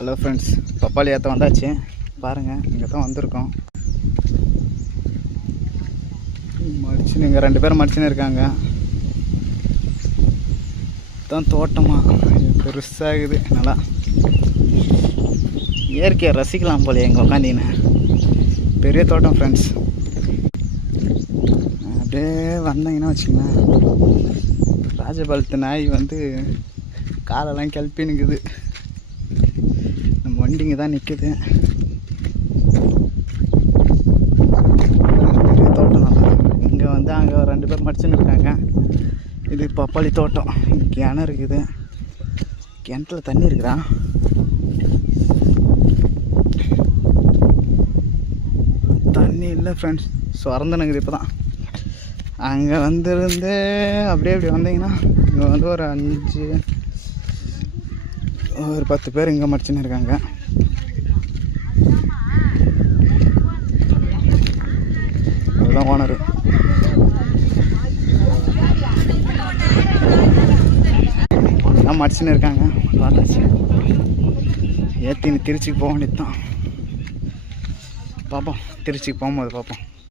Hello friends, பப்பாளி ஏற்ற வந்தாச்சு. பாருங்கள், இங்கே தான் வந்திருக்கோம். மடிச்சுன்னு இங்கே 2 பேரும் மடிச்சுன்னு இருக்காங்க. தான் தோட்டமாக பெருசாகுது. நல்லா இயற்கையை ரசிக்கலாம் போல எங்கே உட்காந்தின்னு. பெரிய தோட்டம் ஃப்ரெண்ட்ஸ். அப்படியே வந்தீங்கன்னா வச்சுங்களேன், ராஜபாளையத்து நாய் வந்து காலெல்லாம் கிளப்பினுக்குது. நம்ம வண்டிங்க தான் நிற்குது. பெரிய தோட்டம் நல்லா. இங்கே வந்து அங்கே 2 பேர் மடிச்சுன்னு இருக்காங்க. இது பப்பாளி தோட்டம். கிணறு இருக்குது. கிணத்துல தண்ணி இருக்குதா? தண்ணி இல்லை ஃப்ரெண்ட்ஸ், சுரந்தனுக்குது இப்போ தான். அங்கே வந்துருந்து அப்படியே அப்படி வந்தீங்கன்னா இங்கே வந்து ஒரு 10 பேர் இங்கே மடிச்சுன்னு இருக்காங்க. அதுதான் ஓனரு. எல்லாம் மடிச்சுன்னு இருக்காங்க. பார்த்தாச்சு. ஏற்றின்னு திருச்சிக்கு போக வேண்டியது தான். பார்ப்போம், திருச்சிக்கு போகும்போது பார்ப்போம்.